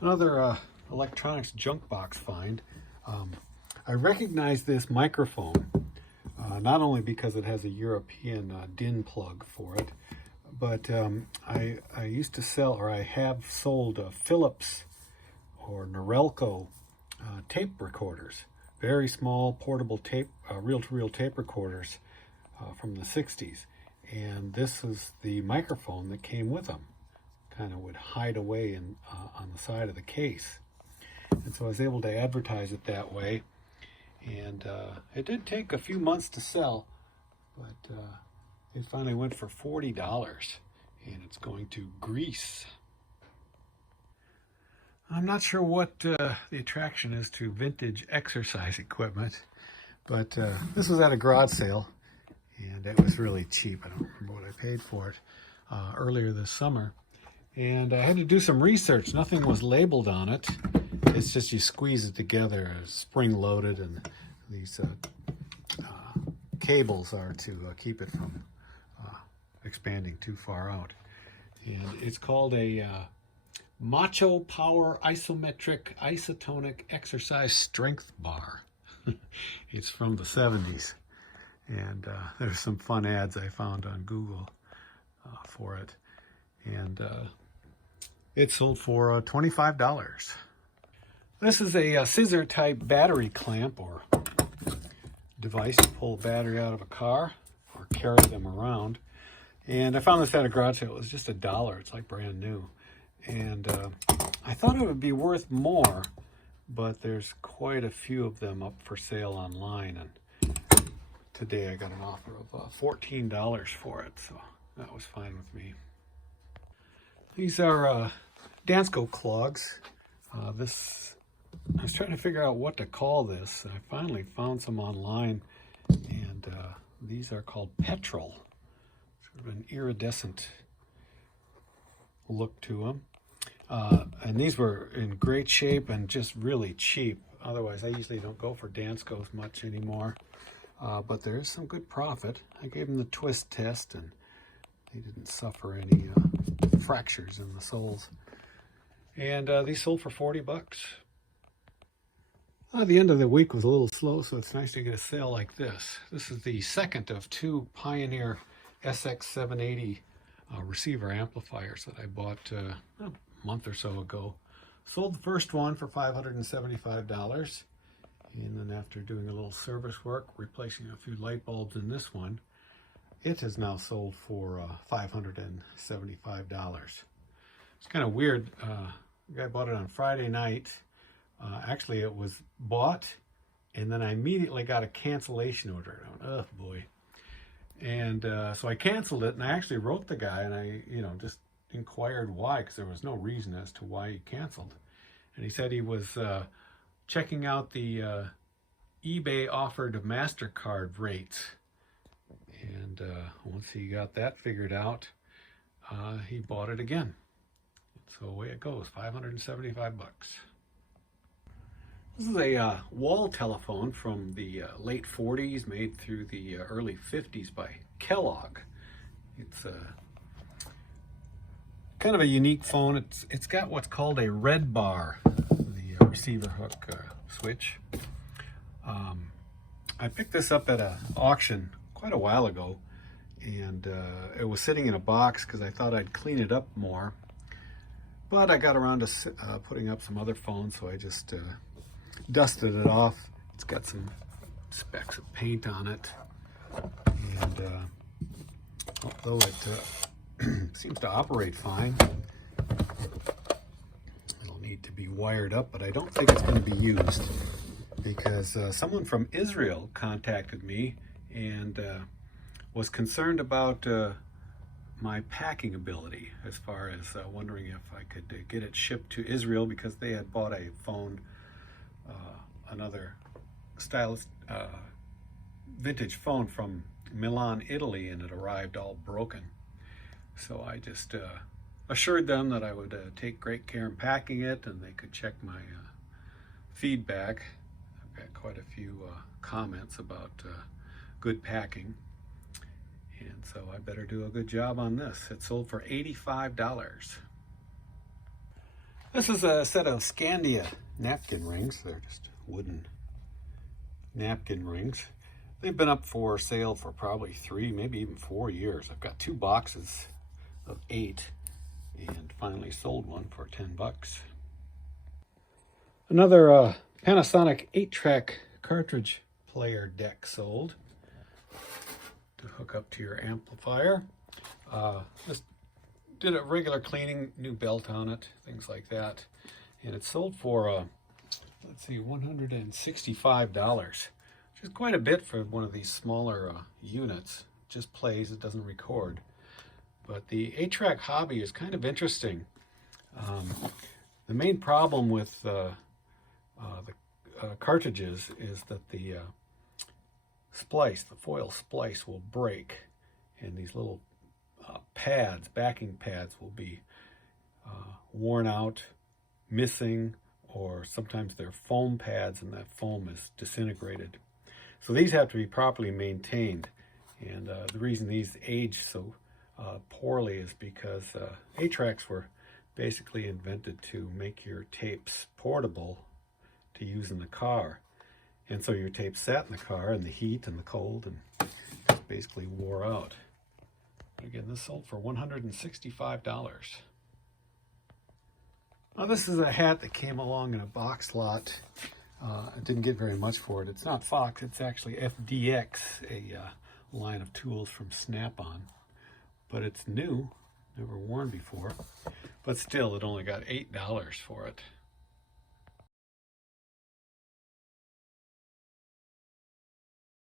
Another electronics junk box find. I recognize this microphone, not only because it has a European DIN plug for it, but I used to sell, or I have sold Philips or Norelco tape recorders. Very small portable tape, reel-to-reel tape recorders from the 60s. And this is the microphone that came with them. Kind of would hide away on the side of the case. And so I was able to advertise it that way. And it did take a few months to sell, but it finally went for $40. And it's going to Greece. I'm not sure what the attraction is to vintage exercise equipment, but this was at a garage sale, and it was really cheap. I don't remember what I paid for it earlier this summer. And I had to do some research. Nothing was labeled on it. It's just you squeeze it together, spring-loaded, and these cables are to keep it from expanding too far out. And it's called a Macho Power Isometric Isotonic Exercise Strength Bar. It's from the 70s. And there's some fun ads I found on Google for it. And it sold for $25. This is a scissor type battery clamp or device to pull a battery out of a car or carry them around. And I found this at a garage sale. It was just $1. It's like brand new. And I thought it would be worth more, but there's quite a few of them up for sale online. And today I got an offer of $14 for it, so that was fine with me. These are Dansko clogs. I was trying to figure out what to call this, and I finally found some online, and these are called petrol. Sort of an iridescent look to them. And these were in great shape and just really cheap. Otherwise, I usually don't go for Danskos much anymore. But there is some good profit. I gave them the twist test, and they didn't suffer any fractures in the soles. And these sold for $40. The end of the week was a little slow, so it's nice to get a sale like this. This is the second of two Pioneer SX780 receiver amplifiers that I bought a month or so ago. Sold the first one for $575, and then after doing a little service work, replacing a few light bulbs in this one, it has now sold for $575. It's kind of weird. The guy bought it on Friday night. Actually, it was bought, and then I immediately got a cancellation order. I went, oh boy. And so I canceled it, and I actually wrote the guy, and I, just inquired why, because there was no reason as to why he canceled. And he said he was checking out the eBay offered MasterCard rates. And once he got that figured out, he bought it again. So away it goes, $575. This is a wall telephone from the late 40s, made through the early 50s by Kellogg. It's kind of a unique phone. It's got what's called a red bar, the receiver hook switch. I picked this up at an auction quite a while ago, and it was sitting in a box because I thought I'd clean it up more. But I got around to putting up some other phones, so I just dusted it off. It's got some specks of paint on it, and although it seems to operate fine, it'll need to be wired up, but I don't think it's going to be used because someone from Israel contacted me and was concerned about my packing ability, as far as wondering if I could get it shipped to Israel, because they had bought a phone, another stylish vintage phone from Milan, Italy, and it arrived all broken. So I just assured them that I would take great care in packing it, and they could check my feedback. I've got quite a few comments about good packing. And so I better do a good job on this. It sold for $85. This is a set of Scandia napkin rings. They're just wooden napkin rings. They've been up for sale for probably 3, maybe even 4 years. I've got 2 boxes of 8 and finally sold one for 10 bucks. Another Panasonic ATrack cartridge player deck sold to hook up to your amplifier. Just did a regular cleaning, new belt on it, things like that. And it sold for, let's see, $165, which is quite a bit for one of these smaller units. It just plays, it doesn't record. But the ATrack hobby is kind of interesting. The main problem with the cartridges is that the splice, the foil splice, will break, and these little pads, backing pads, will be worn out, missing, or sometimes they're foam pads and that foam is disintegrated. So these have to be properly maintained, and the reason these age so poorly is because ATracks were basically invented to make your tapes portable to use in the car. And so your tape sat in the car in the heat and the cold and just basically wore out. Again, this sold for $165. Now this is a hat that came along in a box lot. I didn't get very much for it. It's not Fox, it's actually FDX, a line of tools from Snap-on. But it's new, never worn before. But still, it only got $8 for it.